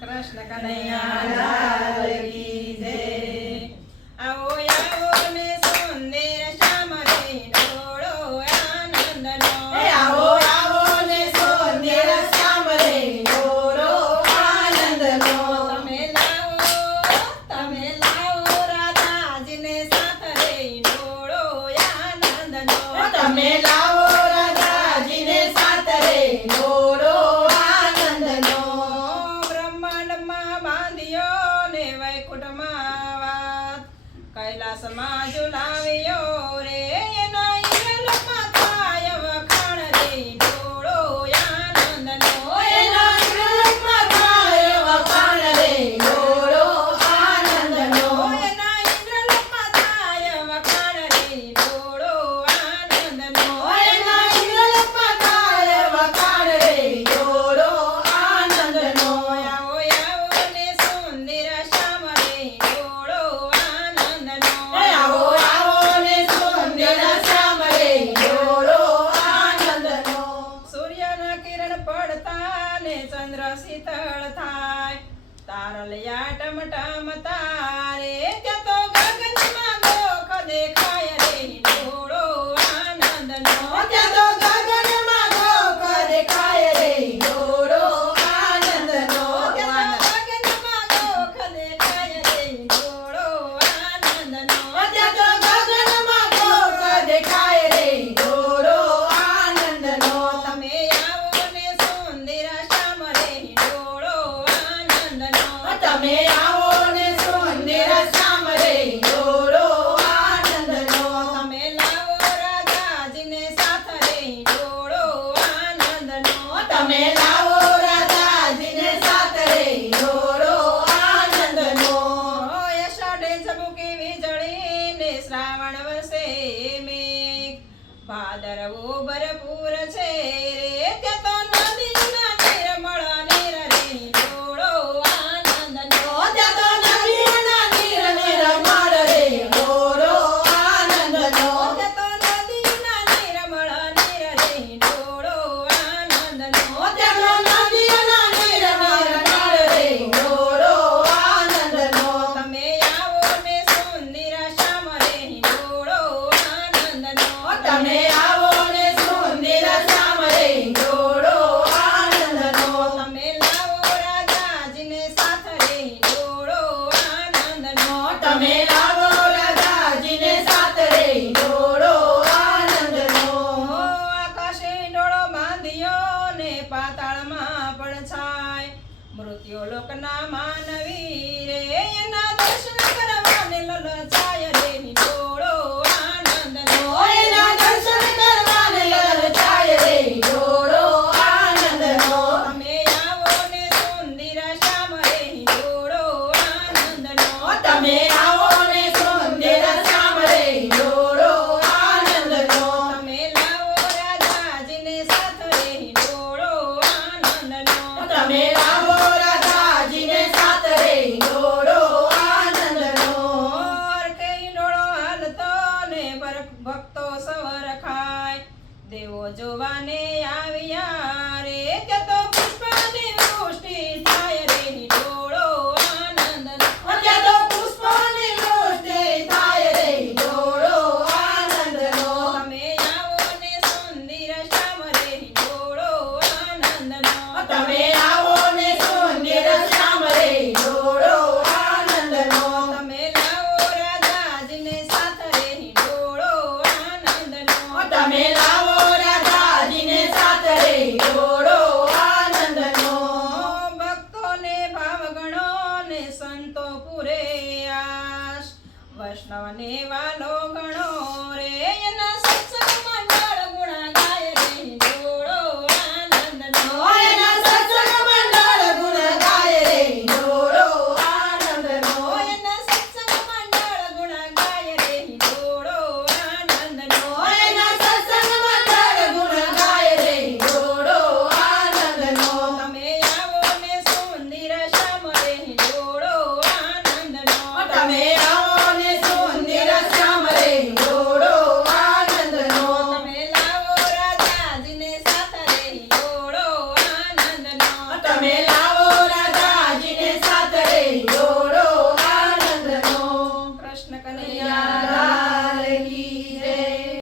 કૃષ્ણ કનૈયા લાલ કી જય. આવો આવો ને સુંદર શ્યામ રે ડોળો આનંદનો. આવો આવો ને સુંદર શ્યામ રે ડોળો આનંદનો. તમે લાવો રાધાજીને સાથ રે ડોળો આનંદનો. તમે લાવો રાધાજીને સાથ રે ડોળો આનંદનો. બ્રહ્માંડમાં બાંધ્યો ને વૈકુંઠમાં વાત, કૈલાસમાં ઝુલાવ્યો રે એના ઈરલમાં થાય વખાણ રે ડોળો આનંદનો. એના ઈરલમાં થાય વખાણ રે ડોળો આનંદનો. એના ઈરલમાં થાય વખાણ રે ડોળો આનંદનો. એના ઈરલમાં થાય વખાણ રે ડોળો આનંદનો. આવો આવો ને સુંદર શ્યામ રે ડોળો આનંદનો. આવો આવો ને સુંદર શ્યામ રે ડોળો આનંદનો. સૂર્યના કિરણ પડતા ને ચંદ્ર શીતળ થાય, તારલિયા ટમટમ તારે ત્યાં તો ગગનમાં ગોખ દેખાય રે ડોળો આનંદનો. ત્યાં તો ગગનમાં ગોખ દેખાય રે ડોળો આનંદનો. ત્યાં તો ગગનમાં ગોખ દેખાય રે ડોળો આનંદનો. ત્યાં તો ગગનમાં ગોખ દેખાય રે ડોળો આનંદનો. તમે આવો ને સુંદર શ્યામ રે ડોળો આનંદનો. તમે આવો ને સુંદર શ્યામ રે ડોળો આનંદનો. તમે લાવો રાધાજીને સાથ રે ડોળો આનંદનો. તમે લાવો રાધાજીને સાથ રે ડોળો આનંદનો. યશોદે ઝબૂકી વીજળીને શ્રાવણ વરસે મેઘ, ભાદરવો ભરપૂર છે રે ત્યાં તો નદીના નિર્મળ નીર રે ડોળો આનંદનો. ત્યાં તો નદીના નીર નિર્મળ રે ડોળો આનંદનો. ત્યાં તો નદીના નિર્મળ નીર રે ડોળો આનંદનો. ત્યાં તો નદીના નિર્મળ રે ડોળો આનંદનો. તમે આવો ને સુંદર શ્યામ રે ડોળો આનંદનો. તમે આવો ને સુંદર શ્યામ રે ડોળો આનંદનો. તમે લાવો રાધાજીને સાથ રે ડોળો આનંદનો. તમે લાવો રાધાજીને સાથ રે ડોળો આનંદનો. આકાશે ડોળો બાંધ્યો ને પાતાળમાં પડછાય, મૃત્યુ લોકના માનવી રે એના દર્શન કરવાને લલચાય રે ડોળો આનંદનો. એના દર્શન કરવાને લલચાય રે ડોળો આનંદનો. તમે આવો ને સુંદર શ્યામ રે ડોળો આનંદનો. તમે આવો ને સુંદર શ્યામ રે ડોળો આનંદનો. તમે લાવો રાધાજીને સાથ રે ડોળો આનંદનો. તમે લાવો રાધાજીને સાથ રે ડોળો આનંદનો. કે ડોળો હાલતો ને ભક્તો સવર ખાય, દેવો જોવાને આવ્યા રે ત્યાં તો પુષ્પની વૃષ્ટિ થાય રે ડોળો આનંદનો. ત્યાં તો પુષ્પોની વૃષ્ટિ થાય રે ડોળો આનંદનો. તમે આવો ને સુંદર શ્યામ રે ડોળો આનંદનો. તમે આવો ને સુંદર શ્યામ રે ડોળો આનંદનો. તમે લાવો રાધાજીને સાથ રે ડોળો આનંદનો. તમે લાવો રાધાજીને સાથ રે ડોળો આનંદનો. ભક્તોને ભાવ ગણો ને સંતો પૂરે આશ, વૈષ્ણવને